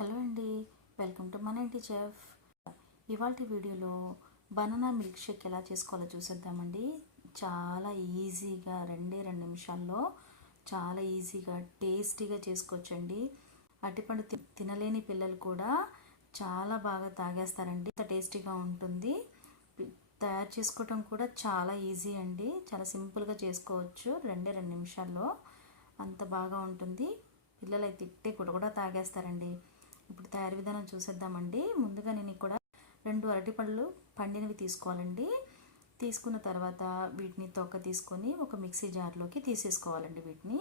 Hello అండి, welcome to మనాయింటి chef. ఇవాల్టి వీడియోలో బనానా మిల్క్ షేక్ ఎలా చేసుకోవాలో చూసేద్దామండి. చాలా ఈజీగా 2 నిమిషాల్లో చాలా ఈజీగా టేస్టీగా చేసుకోవచ్చండి. అరటిపండు తినలేని పిల్లలు కూడా చాలా బాగా తాగేస్తారండి. అంత టేస్టీగా ఉంటుంది. తయారు చేసుకోవటం కూడా చాలా ఈజీ అండి. చాలా సింపుల్గా చేసుకోవచ్చు. 2 నిమిషాల్లో అంత బాగా ఉంటుంది. పిల్లలైతే ఇట్టే కూడా తాగేస్తారండి. ఇప్పుడు తయారీ విధానం చూసేద్దామండి. ముందుగా నేను ఇక్కడ 2 అరటిపళ్ళు పండినవి తీసుకోవాలండి. తీసుకున్న తర్వాత వీటిని తొక్క తీసుకొని ఒక మిక్సీ జార్లోకి తీసేసుకోవాలండి. వీటిని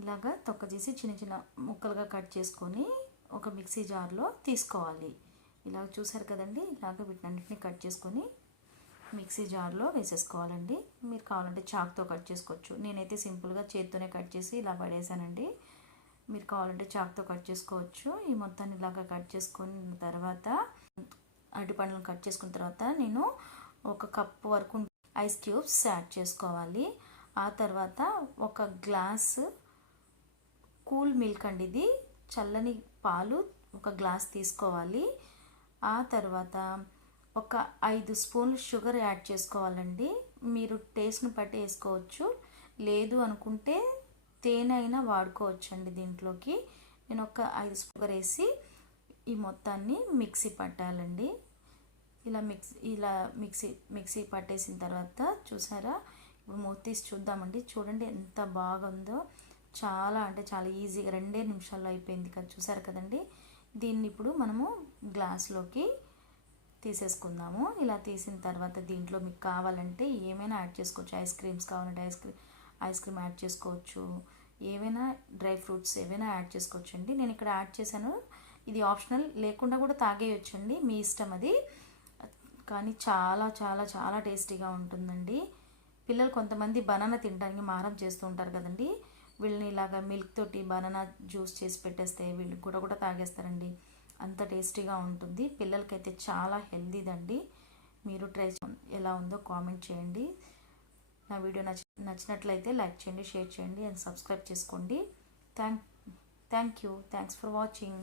ఇలాగా తొక్క తీసి చిన్న చిన్న ముక్కలుగా కట్ చేసుకొని ఒక మిక్సీ జార్లో తీసుకోవాలి. ఇలాగ చూసారు కదండి. ఇలాగ వీటినన్నిటిని కట్ చేసుకొని మిక్సీ జార్లో వేసేసుకోవాలండి. మీరు కావాలంటే చాక్తో కట్ చేసుకోవచ్చు. నేనైతే సింపుల్గా చేత్తోనే కట్ చేసి ఇలా పడేసానండి. మీరు కావాలంటే చాక్తో కట్ చేసుకోవచ్చు. ఈ మొత్తాన్ని ఇలాగా కట్ చేసుకున్న తర్వాత అరటిపండ్లను కట్ చేసుకున్న తర్వాత నేను 1 కప్ వరకు ఐస్ క్యూబ్స్ యాడ్ చేసుకోవాలి. ఆ తర్వాత 1 గ్లాస్ కూల్ మిల్క్ అండి, ఇది చల్లని పాలు 1 గ్లాస్ తీసుకోవాలి. ఆ తర్వాత ఒక 5 స్పూన్లు షుగర్ యాడ్ చేసుకోవాలండి. మీరు టేస్ట్ని బట్టి వేసుకోవచ్చు. లేదు అనుకుంటే తేనె అయినా వాడుకోవచ్చండి. దీంట్లోకి నేను ఒక 5 షుగర్ వేసి ఈ మొత్తాన్ని మిక్సీ పట్టాలండి. ఇలా మిక్సీ పట్టేసిన తర్వాత చూసారా, ఇప్పుడు మూత తీసి చూద్దామండి. చూడండి ఎంత బాగుందో. చాలా అంటే చాలా ఈజీగా 2 నిమిషాల్లో అయిపోయింది కదా, చూసారు కదండి. దీన్ని ఇప్పుడు మనము గ్లాస్లోకి తీసేసుకుందాము. ఇలా తీసిన తర్వాత దీంట్లో మీకు కావాలంటే ఏమైనా యాడ్ చేసుకోవచ్చు. ఐస్ క్రీమ్స్ కావాలంటే ఐస్ క్రీమ్ యాడ్ చేసుకోవచ్చు. ఏవైనా డ్రై ఫ్రూట్స్ ఏవైనా యాడ్ చేసుకోవచ్చు అండి. నేను ఇక్కడ యాడ్ చేశాను. ఇది ఆప్షనల్, లేకుండా కూడా తాగేయొచ్చండి, మీ ఇష్టం అది. కానీ చాలా చాలా చాలా టేస్టీగా ఉంటుందండి. పిల్లలు కొంతమంది బనానా తినడానికి మారం చేస్తూ ఉంటారు కదండి. వీళ్ళని ఇలాగా మిల్క్ తోటి బనానా జ్యూస్ చేసి పెట్టేస్తే వీళ్ళు కూడా తాగేస్తారండి. అంత టేస్టీగా ఉంటుంది. పిల్లలకైతే చాలా హెల్దీదండి. మీరు ట్రై ఎలా ఉందో కామెంట్ చేయండి. నా వీడియో నచ్చినట్లయితే లైక్ చేయండి, షేర్ చేయండి అండ్ సబ్స్క్రైబ్ చేసుకోండి. Thank you. Thanks for watching.